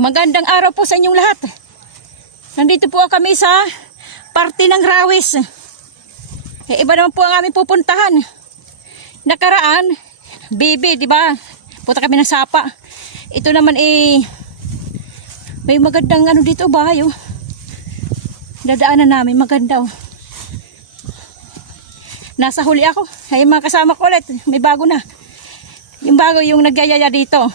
Magandang araw po sa inyong lahat. Nandito po kami sa parte ng Rawis. Iba naman po ang aming pupuntahan. Nakaraan, Bibi, di ba? Punta kami ng Sapa. Ito naman may magandang ano dito, bahay oh. Dadaanan namin, maganda oh. Nasa huli ako. Ay mga kasama ko ulit, may bago na. Yung bago yung nagyayaya dito.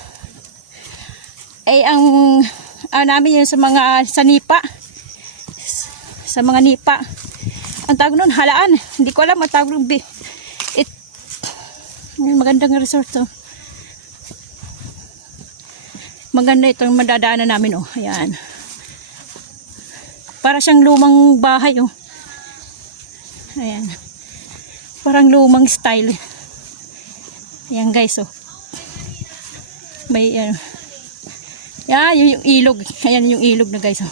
Ang namin yun sa mga nipa. Sa mga nipa. Ang tawag nun, halaan. Hindi ko alam ang tawag nun. Magandang resort to. Maganda itong madadaanan namin oh. Ayan. Para siyang lumang bahay oh. Ayan. Parang lumang style. Ayan guys oh. May yan yung ilog. Ayan yung ilog na guys oh.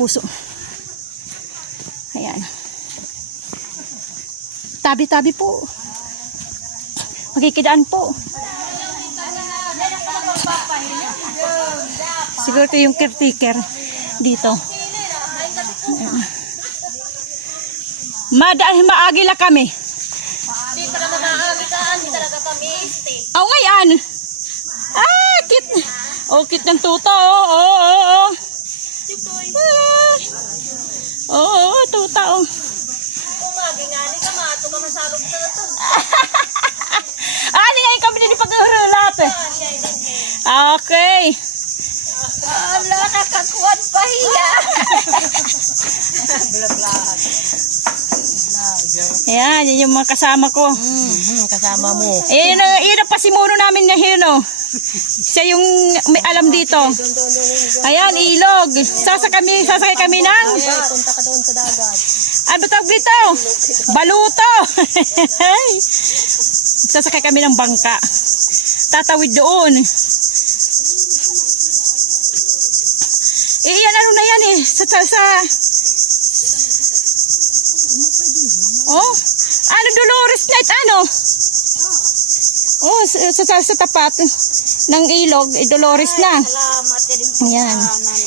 Puso. Ayan. Tabi-tabi po. Makikidaan po. Siguro ito yung caretaker dito. Maagila kami. Hindi talaga maagitaan, hindi talaga kami. Oh, ngayon. Kit. Oh, kit ng tuta. Oh. Tuta oh. Umagi nga, di ka mato ka masalog sa ito. Ngayon kami din pag-urulat. Okay. Ala, nakakuan pa hiya. Ayan, yun yung mga kasama ko. Kasama mo. Ayan, yun ang pasimuno namin na yun oh. Siya yung may alam dito. Ayan, ilog. Sasakay kami ng Punta ka doon sa dagat. ano tawag dito? Baluto. Sasakay kami ng bangka. Tatawid doon. Yan ano na yan eh. Dolores Night ano? Sa tapat ng ilog, Dolores na. Salamat din. Ayan.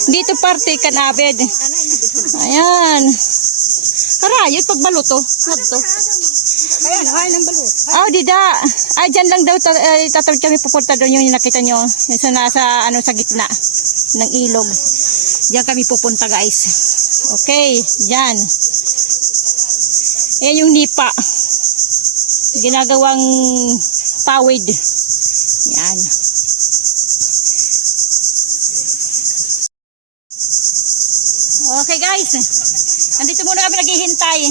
Dito parte Kanabed. Ayan. Karayot pag baluto. Nagto. Ayan, ay ng balut. Dida. Dyan lang daw tatawid kami pupunta doon yung nakita nyo. Yung sa gitna ng ilog. Diyan kami pupunta guys. Okay, dyan. Ayan yung nipa. Ginagawang pawid. Yan. Okay guys. Nandito muna kami naghihintay.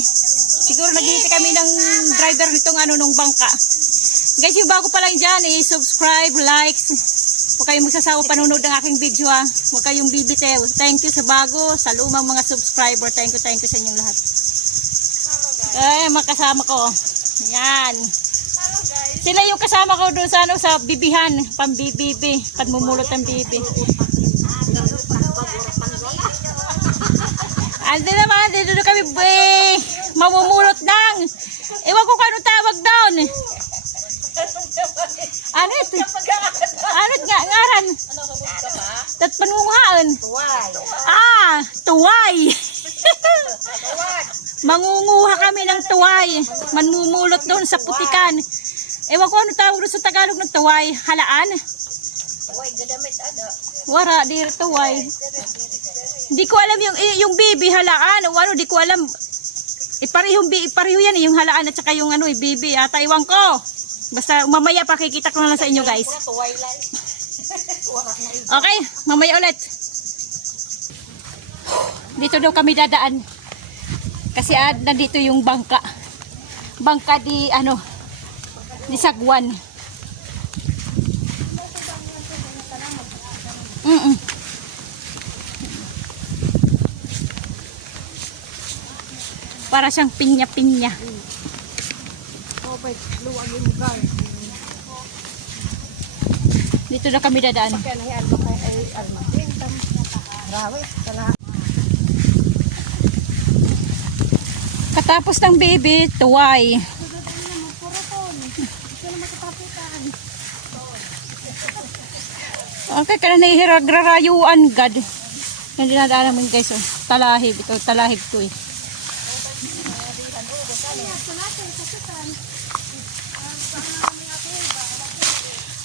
Siguro naghihintay kami ng driver nitong nung bangka. Guys, yung bago pa lang dyan, subscribe, like. Huwag kayong magsasawa panonood ng aking video ha. Huwag kayong bibitew. Thank you sa bago, sa lumang mga subscriber. Thank you sa inyong lahat. Mga kasama ko. Yan. Sila yung kasama ko doon sa bibihan. Pambibibi. Panmumulot ng bibi. Andi naman, dito na kami mamumulot ng. Ewan ko kung anong tawag doon. Ano ito? Anot nga, ngaran. Tat pangunguhaan. Tuway. Mangunguha kami ng tuway. Manmumulot doon sa putikan. Ewan ko ano tawag doon sa Tagalog ng tuway. Halaan? Uy, gadamit ada. Wara, di tuway. Di ko alam yung bibi halaan. O ano, di ko alam. Pareho yan yung halaan at saka yung bibi. Iwan ko. Basta mamaya pakikita ko na lang sa inyo guys. Okay, mamaya ulit. Dito daw kami dadaan. Kasi nandito yung bangka. Bangka di Sagwan. Para siyang pinya-pinya. Dito na kami dadaan. Katapos ng baby, tuway. Okay, kaya nahihiragrarayuan, God. Yan dinadaan namin guys, oh. Talahib. Ito, talahib to eh.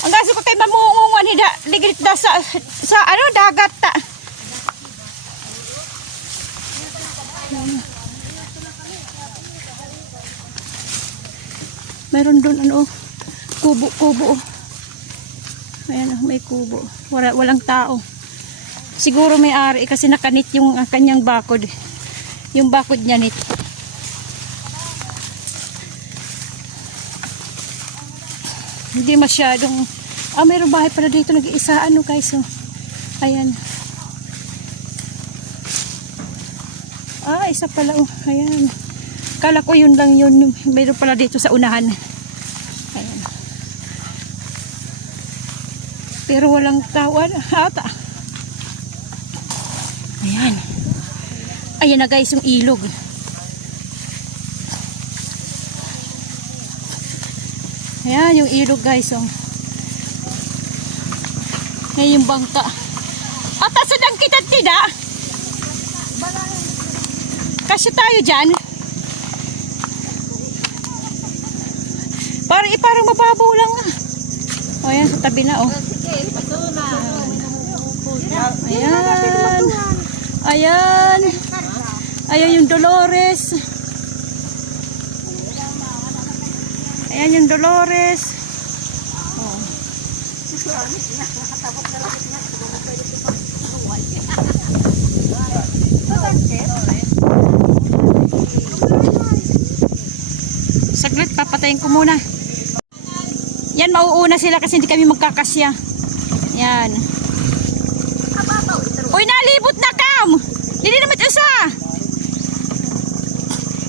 Ang gaso ko kay mamungungan, ligrit da sa ano, dagat ta. Meron doon ano, kubo-kubo. Ayan, may kubo. Walang tao. Siguro may ari kasi nakanit yung kanyang bakod. Yung bakod niya nit. Hindi masyadong mayroong bahay pala dito nag-iisa ano guys, oh. Ayan. Isa pala, oh. Ayan. Kala ko yun lang yun. Mayroon pala dito sa unahan. Ayan. Pero walang tao ata. Ayan. Ayan na guys yung ilog. Ayan yung ilog guys, oh. Ayan yung bangka. At asadang kita tidak. Kasi tayo dyan. Parang mababaw lang ah. O ayan sa tabi na, oh. Ayan. Ayan. Ayan yung Dolores. Ayan yung Dolores. Oh. Saglit, papatayin ko muna. Yan, mauuna sila kasi hindi kami magkakasya. Yan. Uy, nalibot na kam! Hindi naman isa!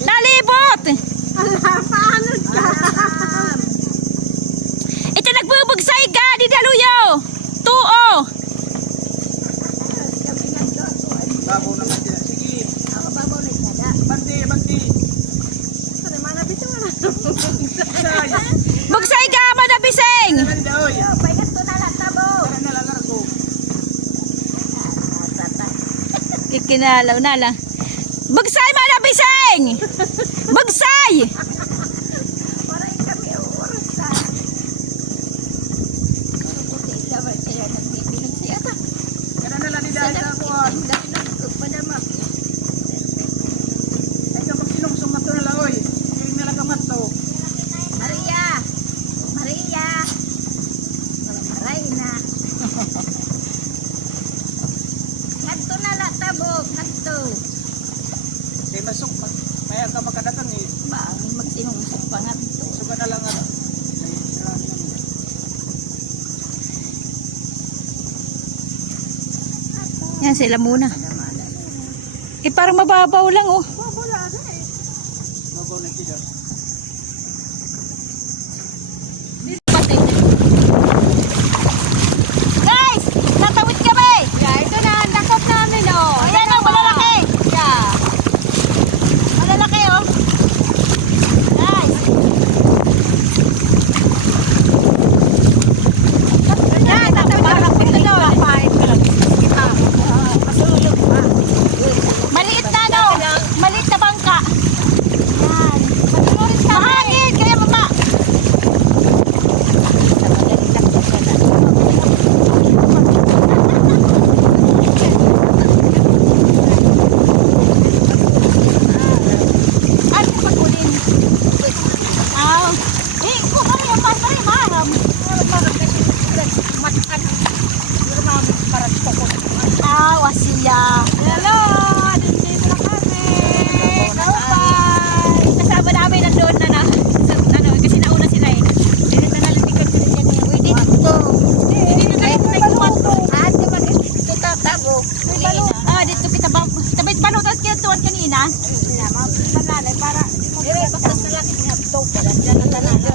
Nalibot! Paano ka? Ito nagbubugsay ka, di daluyo! Tuo! Babaw naman sila. Sige. Babaw na siya. Bandi, bandi. Ano man na bito na. Bugsay ka, madabiseng! Bandi, oy. Paigas to na lang tabo. Para nalalaro. Kikinalaw na lang. Bugsay, madabiseng! Bugsay! Para kami oras sa. Puti lawan siya nagbibilang siya ta. Kana na lang ni dahil sa kuwan. Padamak. Ay ka magsinungsong mato na lang, oy. Kiling na lang kamat to. Maria. Maria. Maray na. Ngadto na la tabok. Ngadto. Kay masok. Maya ka makadakan eh. Ba, magsinungsong pa ngadto. Suga na lang ano. Yan sila muna. Parang mababaw lang, oh. Babaw na sila. Guys, natawid kami! Yeah, ito na ang dakot namin oh. Ayan na, malalaki! Yeah. Malalaki, oh. Guys! Yan, tatawid kami. Maliit na, no? Maliit na bangka. Yan. Mahangin, kaya mama. Ano yung pagkulin? Kung kami yung pantay, maham. Wasiya. Hello, dito na kami. Bye. Kasama namin nandoon na kasi nauna sila eh. Dito na lang likod sila dyan eh. Uy, dito. Dito na lang may kumato. Ate mag-dito tabo. Dito kita ba? Kita ba balutan kaya tuwan kanina? Para basta sa lakit nga to. Dyan na talaga.